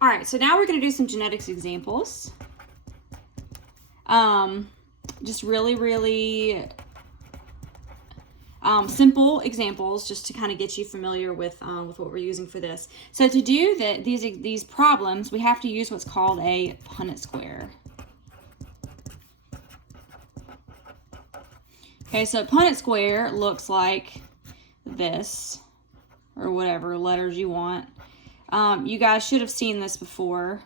All right, so now we're going to do some genetics examples. Just really simple examples just to kind of get you familiar with what we're using for this. So to do these problems, we have to use what's called a Punnett square. Okay, so a Punnett square looks like this, or whatever letters you want. You guys should have seen this before.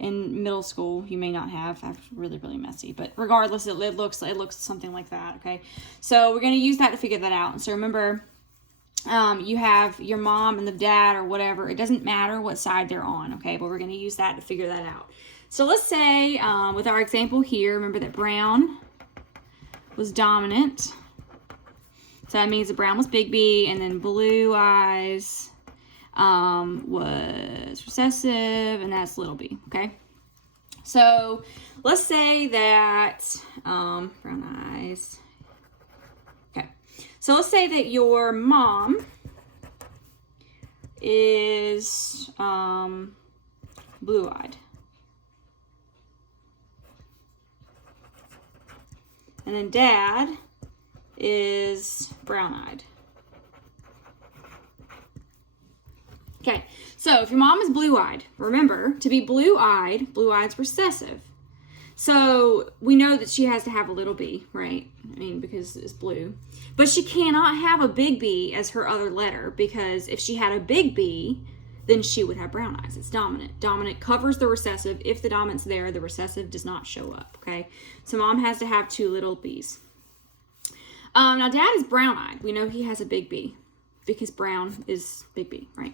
In middle school, you may not have. It's really messy, but regardless, it looks something like that. Okay, so we're going to use that to figure that out. So remember, you have your mom and the dad or whatever. It doesn't matter what side they're on. Okay, but we're going to use that to figure that out. So let's say with our example here, remember that brown was dominant. So that means the brown was big B, and then blue eyes was recessive, and that's little b, okay? So let's say that, brown eyes, okay. So let's say that your mom is blue-eyed. And then dad is brown-eyed. Okay, so if your mom is blue-eyed, remember, to be blue-eyed's recessive. So we know that she has to have a little b, right? I mean, because it's blue. But she cannot have a big B as her other letter, because if she had a big B, then she would have brown eyes. It's dominant. Dominant covers the recessive. If the dominant's there, the recessive does not show up, okay? So mom has to have two little b's. Now dad is brown-eyed. We know he has a big B, because brown is big B, right?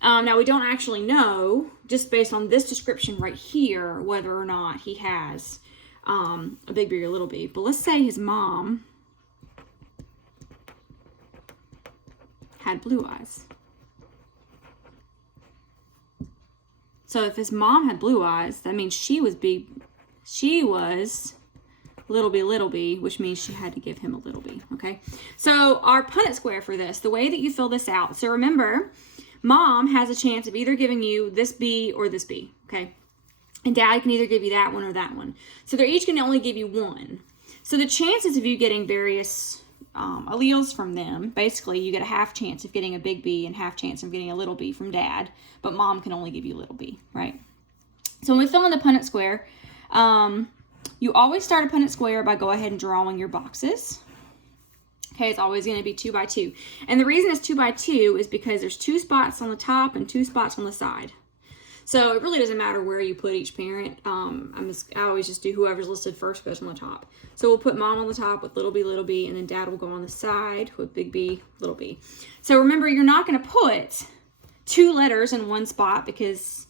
Now, we don't actually know, just based on this description right here, whether or not he has a big B or a little b. But let's say his mom had blue eyes. So if his mom had blue eyes, that means she was little b, which means she had to give him a little b, okay? So our Punnett square for this, the way that you fill this out, so remember, mom has a chance of either giving you this b or this b, okay? And dad can either give you that one or that one. So they're each going to only give you one. So the chances of you getting various alleles from them, basically you get a half chance of getting a big B and half chance of getting a little b from dad, but mom can only give you little b, right? So when we fill in the Punnett square, you always start a Punnett square by go ahead and drawing your boxes. Okay, it's always going to be 2 by 2. And the reason it's 2 by 2 is because there's 2 spots on the top and 2 spots on the side. So it really doesn't matter where you put each parent. I always just do whoever's listed first goes on the top. So we'll put mom on the top with little b, and then dad will go on the side with big B, little b. So remember, you're not going to put 2 letters in one spot because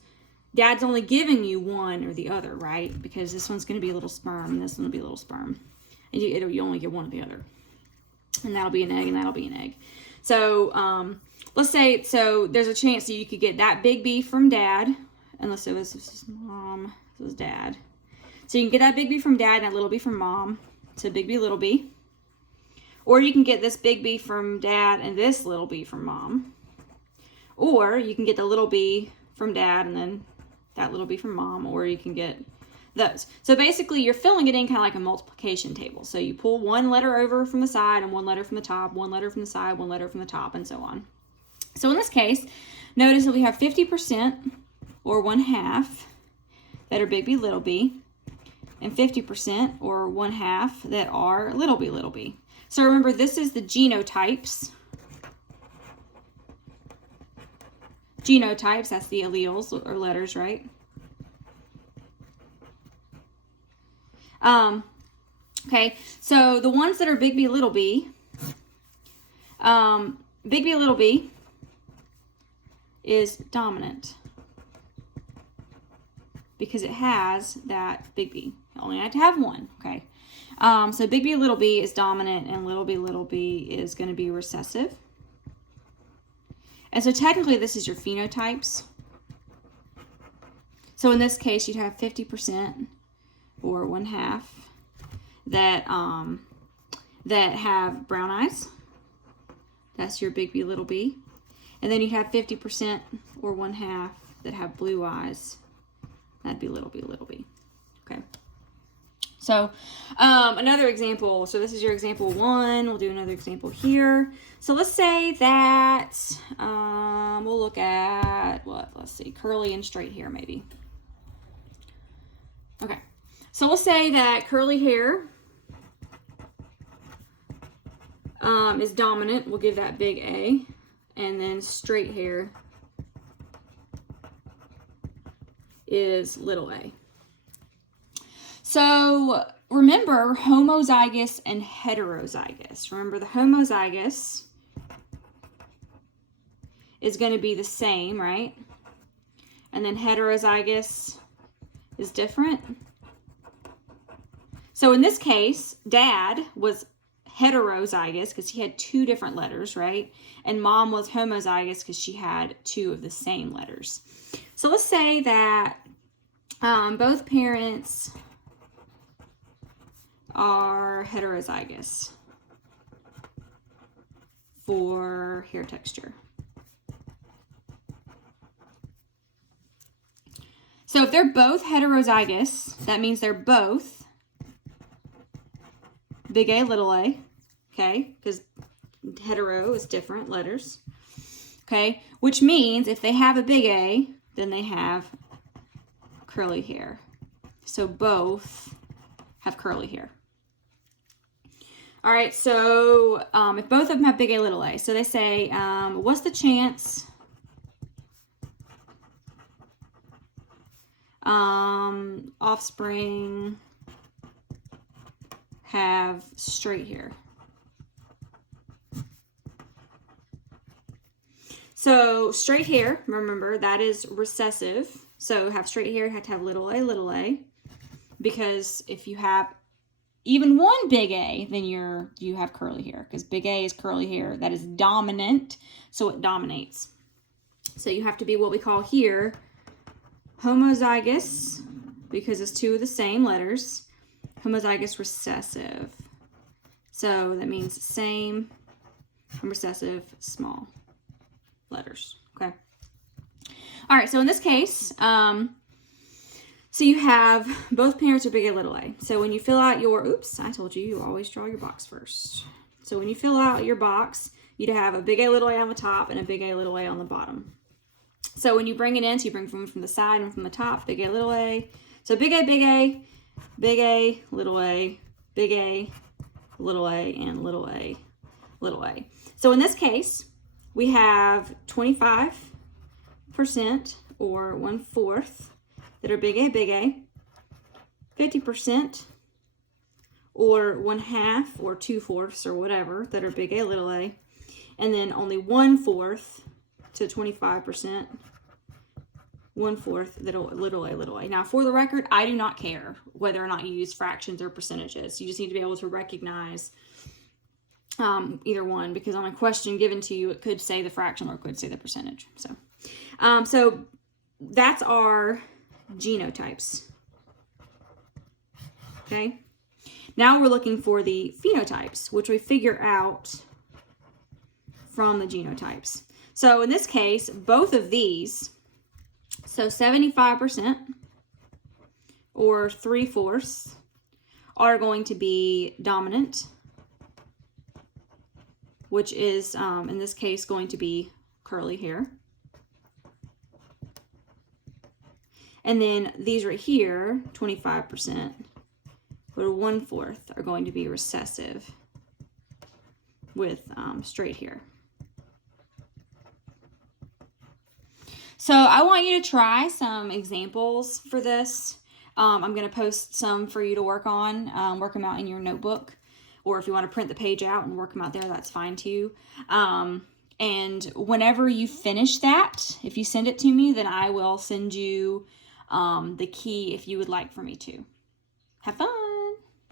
dad's only giving you one or the other, right? Because this one's going to be a little sperm, and this one will be a little sperm. And you only get one or the other. And that'll be an egg, and that'll be an egg. So let's say, so there's a chance that you could get that big B from dad. And let's say this is mom, this is dad. So you can get that big B from dad and that little b from mom. So big B, little b. Or you can get this big B from dad and this little b from mom. Or you can get the little b from dad and then that little b from mom. Or you can get those. So basically you're filling it in kind of like a multiplication table. So you pull one letter over from the side and one letter from the top, one letter from the side, one letter from the top, and so on. So in this case, notice that we have 50% or 1/2 that are big B, little b, and 50% or 1/2 that are little b, little b. So remember, this is the genotypes. Genotypes, that's the alleles or letters, right? Okay, so the ones that are big B, little b, big B, little b is dominant because it has that big B. You only have to have one, okay? So big B, little b is dominant, and little b is going to be recessive. And so technically this is your phenotypes. So in this case, you'd have 50% or 1/2 that that have brown eyes. That's your big B, little b. And then you have 50% or 1/2 that have blue eyes. That'd be little b, little b. Okay. So another example. So this is your example 1. We'll do another example here. So let's say that we'll look at what? Let's see, curly and straight hair maybe. Okay. So we'll say that curly hair is dominant. We'll give that big A. And then straight hair is little a. So remember homozygous and heterozygous. Remember the homozygous is going to be the same, right? And then heterozygous is different. So in this case, Dad was heterozygous because he had 2 different letters, right? And Mom was homozygous because she had 2 of the same letters. So let's say that both parents are heterozygous for hair texture. So if they're both heterozygous, that means they're both big A, little a, okay? Because hetero is different letters, okay? Which means if they have a big A, then they have curly hair. So both have curly hair. All right, so if both of them have big A, little a, so they say, what's the chance offspring have straight hair? So straight hair, remember, that is recessive. So have straight hair, have to have little a, because if you have even one big A, then you have curly hair, because big A is curly hair. That is dominant, so it dominates. So you have to be what we call here homozygous, because it's 2 of the same letters. Homozygous recessive. So that means same and recessive small letters. Okay. All right. So in this case, so you have both parents are big A, little a. So when you fill out your, oops, I told you, you always draw your box first. So when you fill out your box, you'd have a big A, little a on the top and a big A, little a on the bottom. So when you bring it in, so you bring from the side and from the top, big A, little a. So big A, big A, big A, little a, big A, little a, and little a, little a. So in this case, we have 25% or 1/4 that are big A, 50% or 1/2 or 2/4 or whatever that are big A, little a, and then only 1/4 to 25%, 1/4 that are little a, little a. Now, for the record, I do not care whether or not you use fractions or percentages. You just need to be able to recognize either one, because on a question given to you, it could say the fraction or it could say the percentage. So that's our genotypes. Okay. Now we're looking for the phenotypes, which we figure out from the genotypes. So in this case, both of these, so 75% or 3/4 are going to be dominant, which is, in this case, going to be curly hair. And then these right here, 25%, or 1/4 are going to be recessive with straight hair. So I want you to try some examples for this. I'm going to post some for you to work on, work them out in your notebook. Or if you want to print the page out and work them out there, that's fine too. And whenever you finish that, if you send it to me, then I will send you the key if you would like for me to. Have fun.